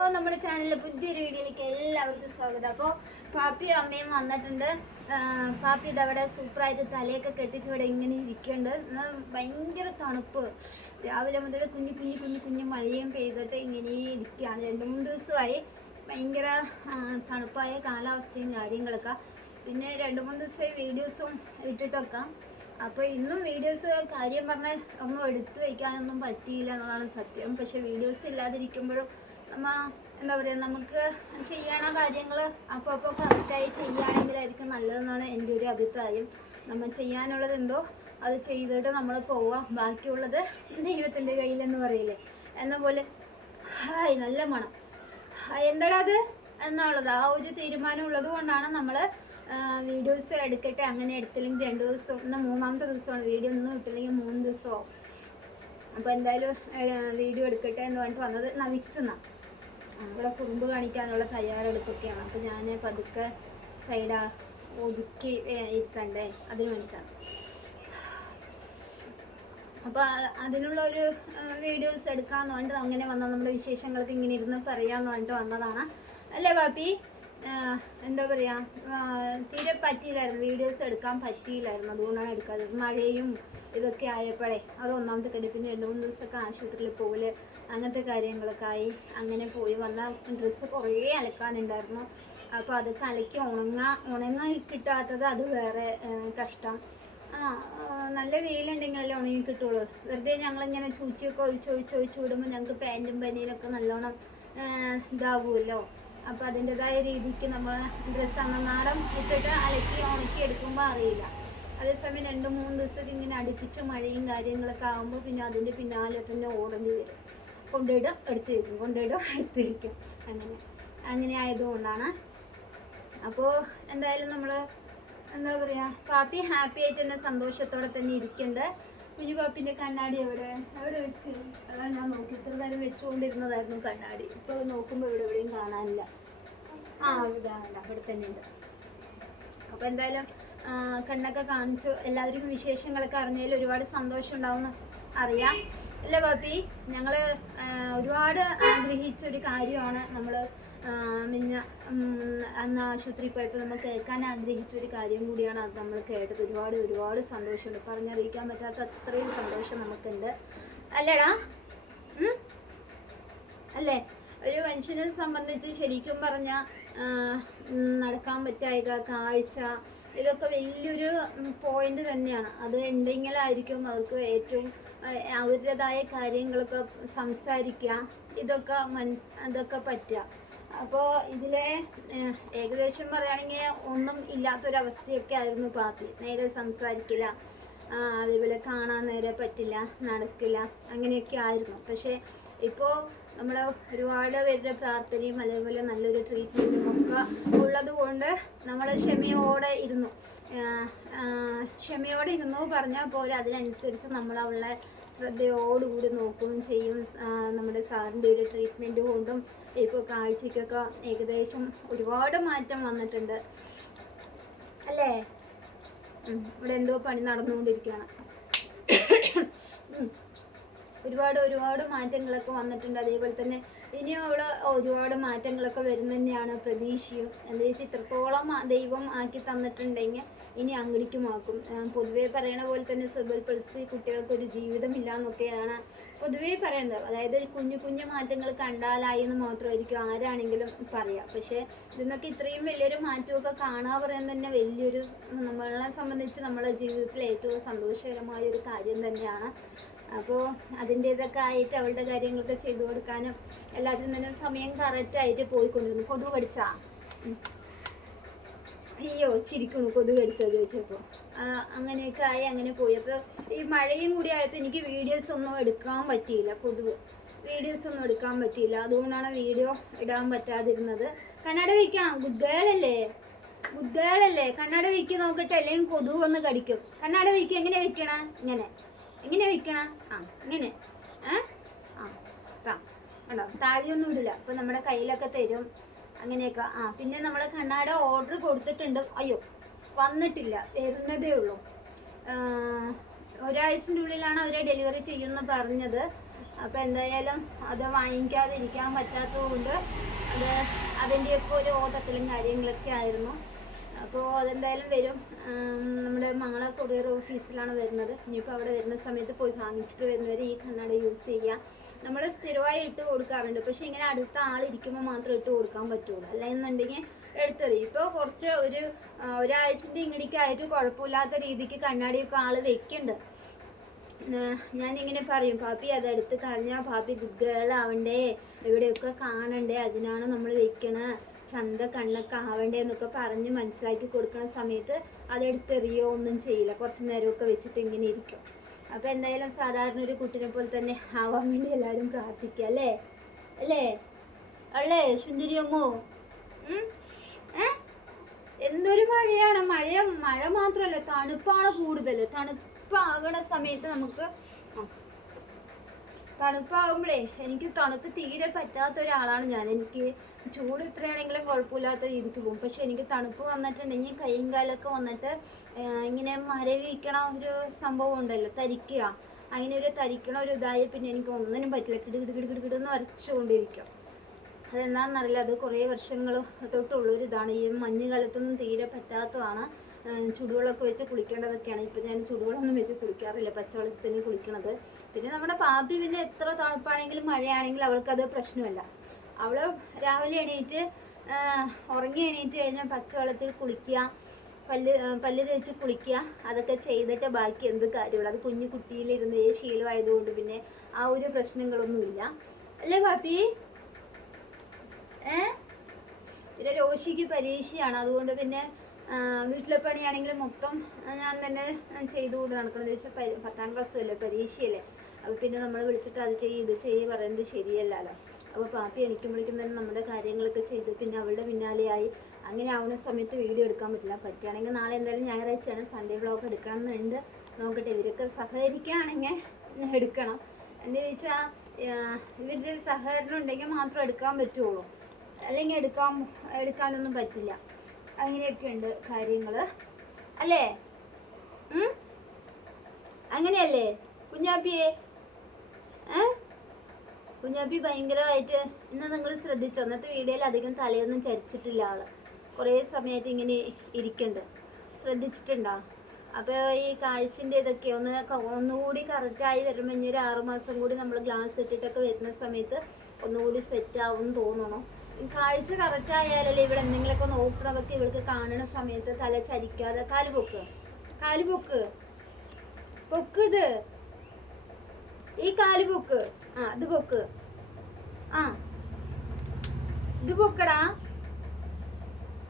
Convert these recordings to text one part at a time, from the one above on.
അപ്പോൾ നമ്മുടെ ചാനലിലെ പുതിയൊരു വീഡിയോയിലേക്ക് എല്ലാവർക്കും സ്വാഗതം. അപ്പോൾ പാപ്പിയും അമ്മയും വന്നിട്ടുണ്ട്. പാപ്പി ഇതവിടെ സൂപ്പറായിട്ട് തലയൊക്കെ കെട്ടിട്ട് ഇവിടെ ഇങ്ങനെ ഇരിക്കുന്നുണ്ട്. ഭയങ്കര തണുപ്പ്. രാവിലെ മുതൽ കുഞ്ഞു കുഞ്ഞു കുഞ്ഞു കുഞ്ഞു മഴയും പെയ്തിട്ട് ഇങ്ങനെ ഇരിക്കുകയാണ്. രണ്ട് മൂന്ന് ദിവസമായി ഭയങ്കര തണുപ്പായ കാലാവസ്ഥയും കാര്യങ്ങളൊക്കെ. പിന്നെ രണ്ട് മൂന്ന് ദിവസമായി വീഡിയോസും ഇട്ടിട്ടൊക്കെ. അപ്പോൾ ഇന്നും വീഡിയോസ് കാര്യം പറഞ്ഞാൽ ഒന്നും എടുത്തു വയ്ക്കാനൊന്നും പറ്റിയില്ല എന്നുള്ളതാണ് സത്യം. പക്ഷേ വീഡിയോസ് ഇല്ലാതിരിക്കുമ്പോഴും എന്താ പറയുക നമുക്ക് ചെയ്യണ കാര്യങ്ങൾ അപ്പോൾ അപ്പോൾ കറക്റ്റായി ചെയ്യുകയാണെങ്കിലായിരിക്കും നല്ലതെന്നാണ് എന്റെ ഒരു അഭിപ്രായം. നമ്മൾ ചെയ്യാനുള്ളത് എന്തോ അത് ചെയ്തിട്ട് നമ്മൾ പോവാം. ബാക്കിയുള്ളത് ദൈവത്തിന്റെ കയ്യിലെന്ന് പറയില്ലേ? എന്ന പോലെ ഹായ് നല്ല മണം. എന്താടാ അത്? എന്നുള്ളത് ആ ഒരു തീരുമാനം ഉള്ളത് കൊണ്ടാണ് നമ്മൾ വീഡിയോസ് എടുക്കട്ടെ. അങ്ങനെ എടുത്തില്ലെങ്കിൽ രണ്ട് ദിവസം ഇന്ന് മൂന്നാമത്തെ ദിവസമാണ്. വീഡിയോ ഒന്നും ഇട്ടില്ലെങ്കിൽ മൂന്ന് ദിവസമാവും. അപ്പോൾ എന്തായാലും വീഡിയോ എടുക്കട്ടെ എന്ന് പറഞ്ഞിട്ട് വന്നത് നവിച്ചെന്നാ ഇവിടെ കുറുമ്പ് കാണിക്കാനുള്ള തയ്യാറെടുപ്പൊക്കെയാണ്. അപ്പോൾ ഞാൻ പതുക്കെ സൈഡാ ഒതുക്കി ഇരിക്കണ്ടേ അതിന് വേണ്ടിയിട്ടാണ് അപ്പോൾ അതിനുള്ള ഒരു വീഡിയോസ് എടുക്കാമെന്ന് പറഞ്ഞിട്ട് അങ്ങനെ വന്ന നമ്മുടെ വിശേഷങ്ങളൊക്കെ ഇങ്ങനെ ഇരുന്ന് പറയാമെന്ന് പറഞ്ഞിട്ട് വന്നതാണ്. അല്ലേ ബാപ്പി? എന്താ പറയുക തീരെ പറ്റിയില്ലായിരുന്നു. വീഡിയോസ് എടുക്കാൻ പറ്റിയില്ലായിരുന്നു. അതുകൊണ്ടാണ് എടുക്കാതിരുന്നത് മഴയും ഇതൊക്കെ ആയപ്പോഴേ അത് ഒന്നാമത്തെ കാര്യം. പിന്നെ രണ്ട് മൂന്ന് ദിവസമൊക്കെ ആശുപത്രിയിൽ പോകൽ അങ്ങനത്തെ കാര്യങ്ങളൊക്കെ ആയി. അങ്ങനെ പോയി വന്നാൽ ഡ്രസ്സ് കുറേ അലക്കാനുണ്ടായിരുന്നു. അപ്പോൾ അതൊക്കെ അലക്കി ഉണങ്ങാ ഉണങ്ങാൻ കിട്ടാത്തത് അത് വേറെ കഷ്ടം. ആ നല്ല വെയിലുണ്ടെങ്കിലല്ലേ ഉണങ്ങി കിട്ടുള്ളൂ. വെറുതെ ഞങ്ങളിങ്ങനെ ചൂച്ചിയൊക്കെ ഒഴിച്ച് ഒഴിച്ച് ഒഴിച്ച് വിടുമ്പോൾ ഞങ്ങൾക്ക് പാന്റും പനിയിലൊക്കെ നല്ലോണം ഇതാവുമല്ലോ. അപ്പോൾ അതിന്റെതായ രീതിക്ക് നമ്മൾ ഡ്രസ്സ് അന്നനാടം ഇട്ടിട്ട് അലക്കി ഉണക്കി എടുക്കുമ്പോൾ അറിയില്ല. അതേസമയം രണ്ട് മൂന്ന് ദിവസമൊക്കെ ഇങ്ങനെ അടുപ്പിച്ച് മഴയും കാര്യങ്ങളൊക്കെ ആകുമ്പോൾ പിന്നെ അതിന്റെ പിന്നാലെ തന്നെ ഓടേണ്ടി വരും കൊണ്ടിടും എടുത്ത് വയ്ക്കും കൊണ്ടിടും എടുത്ത് വയ്ക്കും അങ്ങനെ അങ്ങനെ ആയതുകൊണ്ടാണ്. അപ്പോൾ എന്തായാലും നമ്മൾ എന്താ പറയുക പാപ്പി ഹാപ്പി ആയിട്ട് തന്നെ സന്തോഷത്തോടെ തന്നെ ഇരിക്കുന്നുണ്ട് കുഞ്ഞു പാപ്പിന്റെ കണ്ണാടി എവിടെ? അവിടെ വെച്ച്? അതാണ് ഞാൻ നോക്കി. ഇത്ര നേരം വെച്ചുകൊണ്ടിരുന്നതായിരുന്നു കണ്ണാടി. ഇപ്പോൾ നോക്കുമ്പോൾ ഇവിടെ എവിടെയും കാണാനില്ല. ആ ഇതാണ് അവിടെ തന്നെ ഉണ്ട്. അപ്പോൾ എന്തായാലും കണ്ണൊക്കെ കാണിച്ചു. എല്ലാവരും വിശേഷങ്ങളൊക്കെ അറിഞ്ഞതിൽ ഒരുപാട് സന്തോഷം ഉണ്ടാവുമെന്ന് അറിയാം. അല്ലേ പാപ്പി ഞങ്ങൾ ഒരുപാട് ആഗ്രഹിച്ച ഒരു കാര്യമാണ് നമ്മൾ മിഞ്ഞ അന്ന് ആശുപത്രിയിൽ പോയപ്പോൾ നമ്മൾ കേൾക്കാൻ ആഗ്രഹിച്ച ഒരു കാര്യം കൂടിയാണ് അത് നമ്മൾ കേട്ടത്. ഒരുപാട് ഒരുപാട് സന്തോഷമുണ്ട്. പറഞ്ഞറിയിക്കാൻ പറ്റാത്ത അത്രയും സന്തോഷം നമുക്കുണ്ട്. അല്ലേടാ? അല്ലേ? ഒരു മനുഷ്യനെ സംബന്ധിച്ച് ശരിക്കും പറഞ്ഞാൽ നടക്കാൻ പറ്റായ കാഴ്ച. ഇതൊക്കെ വലിയൊരു പോയിന്റ് തന്നെയാണ്. അത് എന്തെങ്കിലായിരിക്കും അവർക്ക് ഏറ്റവും അവരുടേതായ കാര്യങ്ങളൊക്കെ സംസാരിക്കുക. ഇതൊക്കെ മൻ അതൊക്കെ പറ്റുക. അപ്പോൾ ഇതിലെ ഏകദേശം പറയുകയാണെങ്കിൽ ഒന്നും ഇല്ലാത്തൊരവസ്ഥയൊക്കെ ആയിരുന്നു പാർട്ടി. നേരെ സംസാരിക്കില്ല അതേപോലെ കാണാൻ നേരെ പറ്റില്ല നടക്കില്ല അങ്ങനെയൊക്കെ ആയിരുന്നു. പക്ഷേ ഇപ്പോൾ നമ്മൾ ഒരുപാട് പേരുടെ പ്രാർത്ഥനയും അതേപോലെ നല്ലൊരു ട്രീറ്റ്മെന്റും ഒക്കെ ഉള്ളത് കൊണ്ട് നമ്മൾ ക്ഷമയോടെ ഇരുന്നു. ക്ഷമയോടെ ഇരുന്നു പറഞ്ഞാൽ പോലും അതിനനുസരിച്ച് നമ്മൾ അവളെ ശ്രദ്ധയോടുകൂടി നോക്കുകയും ചെയ്യും. നമ്മുടെ സാറിന്റെ ഒരു ട്രീറ്റ്മെന്റ് കൊണ്ടും ഇപ്പോൾ കാഴ്ചയ്ക്കൊക്കെ ഏകദേശം ഒരുപാട് മാറ്റം വന്നിട്ടുണ്ട്. അല്ലേ? ഇവിടെ എന്തോ പണി നടന്നുകൊണ്ടിരിക്കുകയാണ്. ഒരുപാട് ഒരുപാട് മാറ്റങ്ങളൊക്കെ വന്നിട്ടുണ്ട് അതേപോലെ തന്നെ ഇനിയും അവൾ ഒരുപാട് മാറ്റങ്ങളൊക്കെ വരും തന്നെയാണ് പ്രതീക്ഷയും. എന്താ ഇത്രത്തോളം ദൈവം ആക്കി തന്നിട്ടുണ്ടെങ്കിൽ ഇനി അങ്ങടിക്കുമാക്കും പൊതുവേ പറയണ പോലെ തന്നെ സുബൽ പൾസി കുട്ടികൾക്ക് ഒരു ജീവിതമില്ല എന്നൊക്കെയാണ് പൊതുവേ പറയുന്നത്. അതായത് കുഞ്ഞു കുഞ്ഞു മാറ്റങ്ങൾ കണ്ടാലായി എന്ന് മാത്രമായിരിക്കും ആരാണെങ്കിലും പറയാം. പക്ഷേ ഇതിനൊക്കെ ഇത്രയും വലിയൊരു മാറ്റമൊക്കെ കാണാൻ പറയുന്നത് തന്നെ വലിയൊരു നമ്മളെ സംബന്ധിച്ച് നമ്മുടെ ജീവിതത്തിലെ ഏറ്റവും സന്തോഷകരമായ ഒരു കാര്യം തന്നെയാണ്. അപ്പോൾ അതിന്റെതൊക്കെ ആയിട്ട് അവളുടെ കാര്യങ്ങളൊക്കെ ചെയ്തു കൊടുക്കാനും എല്ലാത്തിനും തന്നെ സമയം കറക്റ്റ് ആയിട്ട് പോയിക്കൊണ്ടിരുന്നു. കൊതു കടിച്ചാ. അയ്യോ ചിരിക്കുന്നു കൊതു കടിച്ചത് ചോദിച്ചപ്പോൾ അങ്ങനെയൊക്കെ ആയി അങ്ങനെ പോയി. അപ്പോൾ ഈ മഴയും കൂടി ആയപ്പോൾ എനിക്ക് വീഡിയോസ് ഒന്നും എടുക്കാൻ പറ്റിയില്ല കൊതുക് വീഡിയോസ് ഒന്നും എടുക്കാൻ പറ്റിയില്ല. അതുകൊണ്ടാണ് വീഡിയോ ഇടാൻ പറ്റാതിരുന്നത്. കണ്ണട വയ്ക്കണം ഗുഡ് ഗേൾ അല്ലേ? ഗുഡ് ഗേൾ അല്ലേ? കണ്ണട വയ്ക്ക് നോക്കട്ടെ അല്ലെങ്കിൽ കൊതുക് ഒന്ന് കടിക്കും. കണ്ണട വയ്ക്ക് എങ്ങനെ വയ്ക്കണം ഇങ്ങനെ. എങ്ങനെ വയ്ക്കണം ആ ഇങ്ങനെ. ഏ? ആ ട്ടാ. കണ്ടോ താഴെയൊന്നും ഇടില്ല അപ്പോൾ നമ്മുടെ കയ്യിലൊക്കെ തരും. അങ്ങനെയൊക്കെ. ആ പിന്നെ നമ്മൾ കണ്ണാട ഓർഡർ കൊടുത്തിട്ടുണ്ട്. അയ്യോ വന്നിട്ടില്ല. വരുന്നതേ ഉള്ളൂ. ഒരാഴ്ചന്റെ ഉള്ളിലാണ് അവരെ ഡെലിവറി ചെയ്യുമെന്ന് പറഞ്ഞത്. അപ്പോൾ എന്തായാലും അത് വാങ്ങിക്കാതിരിക്കാൻ പറ്റാത്തത് കൊണ്ട് അത് അതിന്റെയൊക്കെ ഒരു ഓട്ടത്തിലും കാര്യങ്ങളൊക്കെ ആയിരുന്നു. അപ്പോൾ അതെന്തായാലും വരും. നമ്മുടെ മംഗള കൊറിയർ ഓഫീസിലാണ് വരുന്നത്. ഇനിയിപ്പോൾ അവിടെ വരുന്ന സമയത്ത് പോയി വാങ്ങിച്ചിട്ട് വരുന്നവർ ഈ കണ്ണട യൂസ് ചെയ്യുക നമ്മൾ സ്ഥിരമായി ഇട്ട് കൊടുക്കാറുണ്ട്. പക്ഷേ ഇങ്ങനെ അടുത്ത ആളിരിക്കുമ്പോൾ മാത്രം ഇട്ട് കൊടുക്കാൻ പറ്റുള്ളൂ അല്ലെന്നുണ്ടെങ്കിൽ എടുത്തെറിയും. ഇപ്പോൾ കുറച്ച് ഒരു ഒരാഴ്ചന്റെ ഇങ്ങടിക്കായിട്ട് കുഴപ്പമില്ലാത്ത രീതിക്ക് കണ്ണാടിയൊക്കെ ആൾ വെക്കുന്നുണ്ട് ഞാനിങ്ങനെ പറയും പാപ്പി അതെടുത്ത് കളഞ്ഞാൽ പാപ്പി ഗുഡ് ഗേൾ ആവണ്ടേ? ഇവിടെയൊക്കെ കാണണ്ടേ? അതിനാണ് നമ്മൾ വെക്കണ. ചന്ത കണ്ണൊക്കെ ആവണ്ടേ എന്നൊക്കെ പറഞ്ഞ് മനസ്സിലാക്കി കൊടുക്കുന്ന സമയത്ത് അതെടുത്തെറിയോ ഒന്നും ചെയ്യില്ല. കുറച്ച് നേരമൊക്കെ വെച്ചിട്ട് ഇങ്ങനെ ഇരിക്കും. അപ്പോൾ എന്തായാലും സാധാരണ ഒരു കുട്ടിനെ പോലെ തന്നെ ആവാൻ വേണ്ടി എല്ലാവരും പ്രാർത്ഥിക്കുക അല്ലേ? അല്ലേ? അല്ലേ? സുന്ദരിയമ്മോ എന്തൊരു മഴയാണ്. മഴ മഴ മാത്രമല്ല തണുപ്പാണ് കൂടുതൽ തണുപ്പാകണ സമയത്ത് നമുക്ക് തണുപ്പാകുമ്പോഴേ എനിക്ക് തണുപ്പ് തീരെ പറ്റാത്ത ഒരാളാണ് ഞാൻ. എനിക്ക് ചൂട് ഇത്രയാണെങ്കിലും കുഴപ്പമില്ലാത്ത രീതിക്ക് പോകും. പക്ഷെ എനിക്ക് തണുപ്പ് വന്നിട്ടുണ്ടെങ്കിൽ കൈയും കാലൊക്കെ വന്നിട്ട് ഇങ്ങനെ മരവിക്കണ ഒരു സംഭവം ഉണ്ടല്ലോ തരിക്കുക. അങ്ങനെ ഒരു തരിക്കണ ഒരു ഇതായി പിന്നെ എനിക്ക് ഒന്നിനും പറ്റില്ല. കിടു കിടു കിടു കിടു കിടുന്ന് വരച്ചുകൊണ്ടിരിക്കും. അതെന്താണെന്നറിയില്ല. അത് കുറേ വർഷങ്ങൾ തൊട്ടുള്ളൊരു ഇതാണ് ഈ മഞ്ഞുകാലത്തൊന്നും തീരെ പറ്റാത്തതാണ്. ചുടുവെള്ളമൊക്കെ വെച്ച് കുളിക്കേണ്ടതൊക്കെയാണ്. ഇപ്പം ഞാൻ ചുടുവെള്ളമൊന്നും വെച്ച് കുളിക്കാറില്ല. പച്ചവെള്ളത്തിൽ തന്നെ കുളിക്കണത്. പിന്നെ നമ്മുടെ പാപ്പി പിന്നെ എത്ര തണുപ്പാണെങ്കിലും മഴയാണെങ്കിലും അവൾക്കത് പ്രശ്നമല്ല. അവൾ രാവിലെ എണീറ്റ് ഉറങ്ങി എണീറ്റ് കഴിഞ്ഞാൽ പച്ചവെള്ളത്തിൽ കുളിക്കുക പല്ല് പല്ല് തേച്ച് കുളിക്കുക അതൊക്കെ ചെയ്തിട്ട് ബാക്കി എന്ത് കാര്യമുള്ളൂ? അത് കുഞ്ഞു കുട്ടിയിലിരുന്ന് ശീലമായതുകൊണ്ട് പിന്നെ ആ ഒരു പ്രശ്നങ്ങളൊന്നുമില്ല. അല്ലേ പാപ്പി? ഏ? പിന്നെ രോഷിക്ക് പരീക്ഷയാണ്. അതുകൊണ്ട് പിന്നെ വീട്ടിലെ പണിയാണെങ്കിൽ മൊത്തം ഞാൻ തന്നെ ചെയ്തു കൊണ്ട് നടക്കണം വെച്ചാൽ പത്താം ക്ലാസ് അല്ലേ പരീക്ഷയല്ലേ. അപ്പോൾ പിന്നെ നമ്മൾ വിളിച്ചിട്ട് അത് ചെയ്യ് ഇത് ചെയ്യ് പറയുന്നത് ശരിയല്ലല്ലോ. അപ്പോൾ പാപ്പി എണിക്കുമ്പോഴേക്കും തന്നെ നമ്മുടെ കാര്യങ്ങളൊക്കെ ചെയ്തു പിന്നെ അവളുടെ പിന്നാലെയായി. അങ്ങനെ ആവുന്ന സമയത്ത് വീഡിയോ എടുക്കാൻ പറ്റില്ല. പറ്റുകയാണെങ്കിൽ നാളെ എന്തായാലും ഞായറാഴ്ചയാണ്. സൺഡേ വ്ളോഗ് എടുക്കണം എന്നുണ്ട് നോക്കട്ടെ ഇവരൊക്കെ സഹകരിക്കുകയാണെങ്കിൽ എടുക്കണം. എന്ന് ചോദിച്ചാൽ ഇവരുടെ സഹകരണം ഉണ്ടെങ്കിൽ മാത്രം എടുക്കാൻ പറ്റുള്ളൂ. അല്ലെങ്കിൽ എടുക്കാൻ എടുക്കാനൊന്നും പറ്റില്ല. അങ്ങനെയൊക്കെ ഉണ്ട് കാര്യങ്ങൾ അല്ലേ? അങ്ങനെയല്ലേ? കുഞ്ഞാപ്പിയെ? കുഞ്ഞാപ്പി ഭയങ്കരമായിട്ട് ഇന്ന് നിങ്ങൾ ശ്രദ്ധിച്ചോ? അന്നത്തെ വീഡിയോയിൽ അധികം തലയൊന്നും ചരിച്ചിട്ടില്ല ആൾ. കുറേ സമയത്ത് ഇങ്ങനെ ഇരിക്കുന്നുണ്ട് ശ്രദ്ധിച്ചിട്ടുണ്ടോ? അപ്പോൾ ഈ കാഴ്ചന്റെ ഇതൊക്കെ ഒന്ന് ഒന്നുകൂടി കറക്റ്റായി വരുമ്പോൾ ഇനി ഒരു ആറുമാസം കൂടി നമ്മൾ ഗ്ലാസ് ഇട്ടിട്ടൊക്കെ വരുന്ന സമയത്ത് ഒന്നുകൂടി സെറ്റ് ആവും തോന്നണം. കാഴ്ച കറക്റ്റ് ആയാലല്ലേ ഇവിടെ എന്തെങ്കിലുമൊക്കെ നോക്കണതൊക്കെ ഇവൾക്ക് കാണുന്ന സമയത്ത് തല ചരിക്കാതെ കാൽ പൊക്ക്. കാൽ പൊക്ക്. പൊക്ക് ഇത്. ഈ കാൽ പൊക്ക്. ആ ഇത് പൊക്ക്. ആ. ഇത് പൊക്കടാ.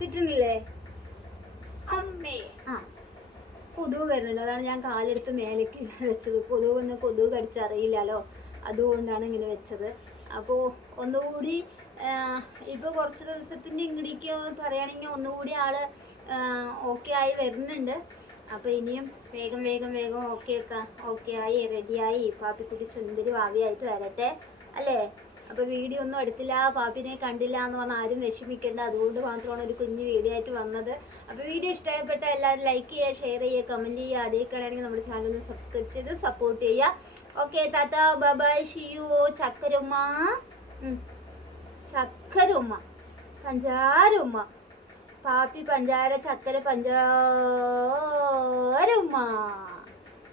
കിട്ടണില്ലേ അമ്മേ. ആ. കൊതുക് വരുന്നുണ്ട്. അതാണ് ഞാൻ കാലെടുത്ത് മേലേക്ക് വെച്ചത്. കൊതുക് ഒന്ന് കൊതുക് കടിച്ചറിയില്ലല്ലോ. അതുകൊണ്ടാണ് ഇങ്ങനെ വെച്ചത്. അപ്പോൾ ഒന്നുകൂടി ഇപ്പോൾ കുറച്ച് ദിവസത്തിന്റെ ഇങ്ങടേക്ക് പറയുകയാണെങ്കിൽ ഒന്നുകൂടി ആൾ ഓക്കെ ആയി വരുന്നുണ്ട്. അപ്പോൾ ഇനിയും വേഗം വേഗം വേഗം ഓക്കെ ഒക്കെ ഓക്കെ ആയി റെഡിയായി പാപ്പിക്കുട്ടി സുന്ദരി ഭാവിയായിട്ട് വരട്ടെ അല്ലേ? അപ്പോൾ വീഡിയോ ഒന്നും എടുത്തില്ല പാപ്പിനെ കണ്ടില്ല എന്ന് പറഞ്ഞാൽ ആരും വിഷമിക്കേണ്ട. അതുകൊണ്ട് മാത്രമാണ് ഒരു കുഞ്ഞു വീഡിയോ ആയിട്ട് വന്നത്. അപ്പോൾ വീഡിയോ ഇഷ്ടപ്പെട്ട എല്ലാവരും ലൈക്ക് ചെയ്യുക ഷെയർ ചെയ്യുക കമന്റ് ചെയ്യുക. അതേക്കാണെങ്കിൽ നമ്മുടെ ചാനൽ ഒന്ന് സബ്സ്ക്രൈബ് ചെയ്ത് സപ്പോർട്ട് ചെയ്യുക. ഓക്കെ താത്ത ബബായ് ഷിയു ചക്കരുമ്മ. ഉം. പഞ്ചാര ഉമ്മ പാപ്പി പഞ്ചാര ചക്കര പഞ്ചാര ഉമ്മ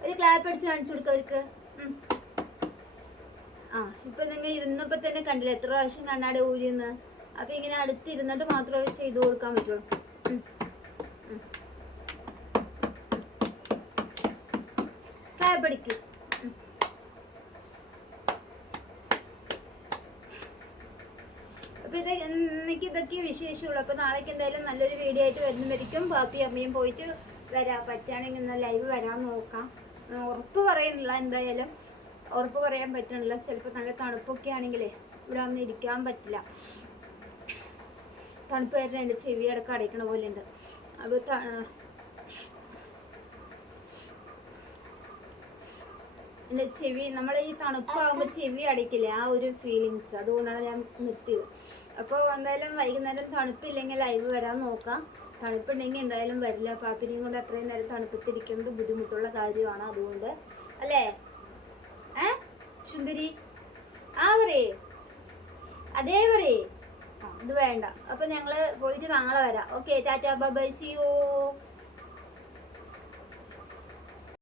ഒരു ക്ലാപ്പ് അടിച്ച് കാണിച്ചു കൊടുക്ക അവർക്ക്. ആ ഇപ്പൊ നിങ്ങൾ ഇരുന്നപ്പോ തന്നെ കണ്ടില്ല എത്ര പ്രാവശ്യം കണ്ണാടി ഊരിന്ന് അപ്പൊ ഇങ്ങനെ അടുത്തിരുന്നിട്ട് മാത്രമേ ചെയ്തു കൊടുക്കാൻ പറ്റുള്ളൂ. ക്ലാപ്പ് അടിക്ക്. ഇത് എനിക്ക് ഇതൊക്കെ വിശേഷമുള്ളൂ. അപ്പോൾ നാളേക്ക് എന്തായാലും നല്ലൊരു വീഡിയോ ആയിട്ട് വരുന്നതായിരിക്കും. പാപ്പി അമ്മയും പോയിട്ട് വരാം. പറ്റുകയാണെങ്കിൽ ഇന്ന് ലൈവ് വരാൻ നോക്കാം. ഉറപ്പ് പറയുന്നില്ല എന്തായാലും. ഉറപ്പ് പറയാൻ പറ്റണില്ല ചിലപ്പോൾ നല്ല തണുപ്പൊക്കെ ആണെങ്കിലേ ഇവിടെ വന്ന് ഇരിക്കാൻ പറ്റില്ല. തണുപ്പ് വരുന്ന എന്റെ ചെവി അടക്കം അടയ്ക്കണ പോലെ ഉണ്ട് അത് ത- എന്റെ ചെവി നമ്മൾ ഈ തണുപ്പാകുമ്പോൾ ചെവി അടയ്ക്കില്ലേ? ആ ഒരു ഫീലിങ്സ് അതുകൊണ്ടാണ് ഞാൻ നിർത്തിയത്. അപ്പോൾ എന്തായാലും വൈകുന്നേരം തണുപ്പില്ലെങ്കിൽ ലൈവ് വരാൻ നോക്കാം. തണുപ്പുണ്ടെങ്കിൽ എന്തായാലും വരില്ല. പാപ്പിനെയും കൊണ്ട് അത്രയും നേരം തണുപ്പത്തിരിക്കുന്നത് ബുദ്ധിമുട്ടുള്ള കാര്യമാണ് അതുകൊണ്ട്. അല്ലേ? ഏ? സുന്ദരി? ആ പറയേ. അതേ പറയേ. ഇത് വേണ്ട. അപ്പൊ ഞങ്ങൾ പോയിട്ട് നാളെ വരാം. Okay ta-ta bye see you.